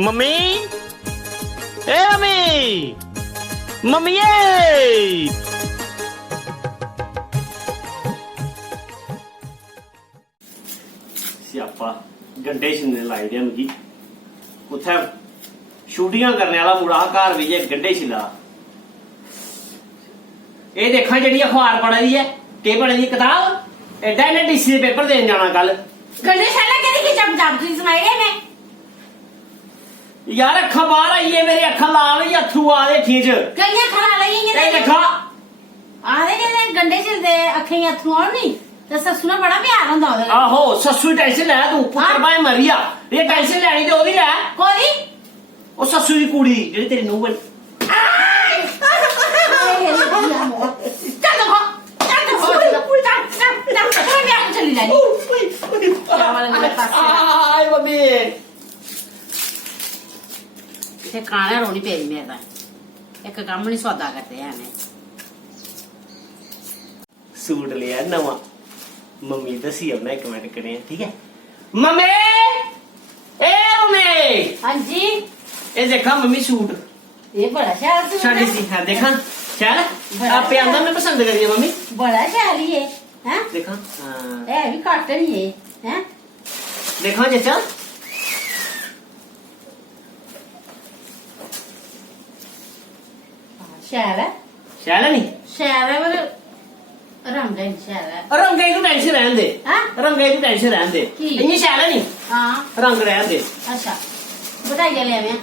Mummy ए mummy mummy स्यापा गंडे छिलने लाई दिया मिगी उत्थे शूटिंग करने वाला मुड़ा घर भी गंडे छिला ये देखा जी अखबार पढ़ा दी है के पढ़ी दी किताब एडा इन्हें डीसी पेपर देन जाना कल गंडे छाला कहती कि जब जब तुझे सुनाई दे मैं यार अखा बाहर आई है मेरी अखा लाल ही अथरू आ दे ठीक कईयां खरा लगी ये देखा आदे के गंडे छिलदे अखें अथरू आउण नहीं ते सस्सू नाल बड़ा प्यार हुंदा ओदे आहो सस्सू टेंशन ले तू पुत्तर भाई मरिया ये टेंशन लैनी ते ओदी लै कोदी ओ सस्सू दी कुड़ी जेड़ी तेरी नूंह बनी चली मम्मी इसे खाना रोनी पेरी मेरा एक काम नहीं सौदा करते हैं हमें सूट लिया नवा मम्मी दसी अपना एक मिनट करें ठीक है मम्मी ए मम्मी हाँ जी ये देखा मम्मी सूट ये बड़ा शैल सूट शादी सी हाँ देखा शैल आप आंदा मैं पसंद करिए मम्मी बड़ा शैल ही है हैं देखा हाँ ए भी कॉटन ही है हैं देखा चाचा शैल है शैल है नहीं शैल है पर रंग है शैल है रंगे तू टेंशन रहन दे हाँ रंगे तू टेंशन रहन दे की? इन्नी शैल है नहीं हाँ रंग रहन दे अच्छा बताइए ले मैं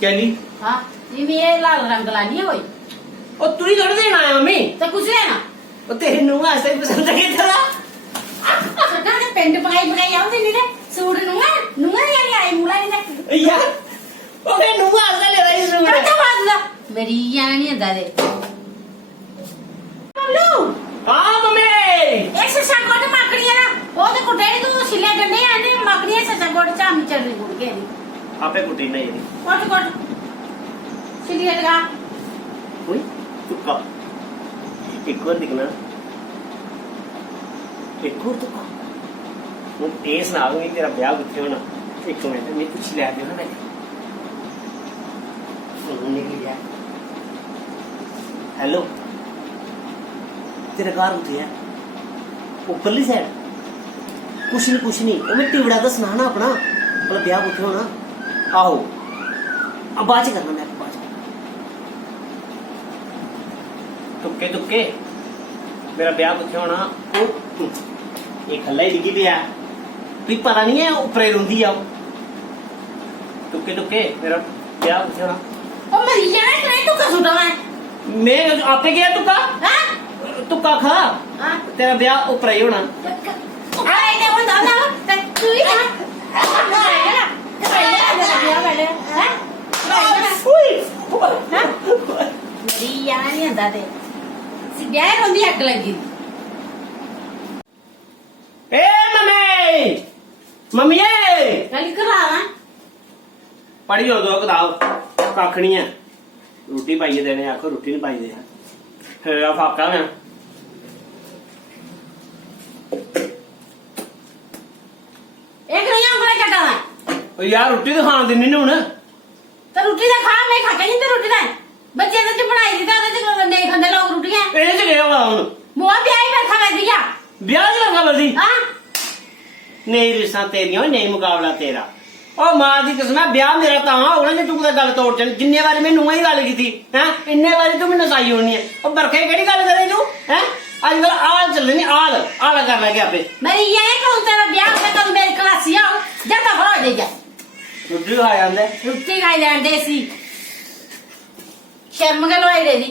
कहली हाँ जी मैं ये लाल रंग लानी है कोई ओ तू ही थोड़ी देना है मम्मी तो कुछ लेना ओ तेरी नूंह ऐसे ही पसंद है तेरा सरकार ने पेंट पकाई आओ नहीं दे सूट नुंगा यानी आई मुला नहीं यार ओ मैं नूंह ऐसे ले रही सूट करता बात ला मेरी यानी नहीं अंदा दे बल्लू हां मम्मी एक से संकोट माकड़िया ना वो तो कुटे नहीं तू सिले गंडे आने माकड़िया से संकोट चाम चल रही गुड़ के आपे कुटी नहीं है कोट सिले लगा ओए तुक्का एक और दिखना एक और तुक्का वो तेज ना आगे तेरा ब्याह किथे होना एक मिनट मैं कुछ ले आती हूं ना फोन निकल गया हेलो तेरा घर उठे है उपरली साइड कुछ नहीं वो मैं टिवड़ा दसना ना अपना मतलब ब्याह किथे होना आहो अब बाद च करना मैं बाद तुक्के तुक्के मेरा ब्याह किथे होना ये खल्ला ही डिगी पिया भी पता नहीं है ऊपर रोंदी आओ तुक्के तुक्के मेरा ब्याह किथे होना ओ मरी जाना नहीं तू का सुटा मैं आपे गया तुक्का हां तुक्का खा हां तेरा ब्याह ऊपर ही होना अरे ने वो ना तू ही मेरी यानी नहीं अंदा दे ब्याह रोंदी अग लगी ए मम्मी मम्मी गली करावा पढ़ी हो दो किताब कख नहीं है रोटी पाइए देने आखो रोटी नहीं पाई दे फिर फाका मैं एक नहीं अंगड़ा चटा है यार रोटी तो खान देनी हूं तो रोटी दा खा मैं खा के नहीं तो रोटी दा बच्चे तो बनाई दी तो नहीं खांदे लोग रोटियां ए च गया हुआ हूं मोआ ब्याह ही बैठा कर दिया ब्याह च लगा बदी हां नहीं रिश्ता तेरियां नहीं मुकाबला तेरा ओ मां दी कसम ब्याह मेरा तां होना जे तू कुदै गल तोड़ चल जिन्ने बारी मैं नूंहां ही गल कीती हैं इन्ने बारी तू मैनूं साई होनी है ओ बरखे केड़ी गल करे तू हैं अजकल आल चलदे नहीं आल कर लगे आपे मेरी ये कहूं तेरा ब्याह से कल मेरी क्लासी आओ जदा हो दे जा रोटी खा जांदे रोटी खाई लैंदे सी शर्म गल होई दी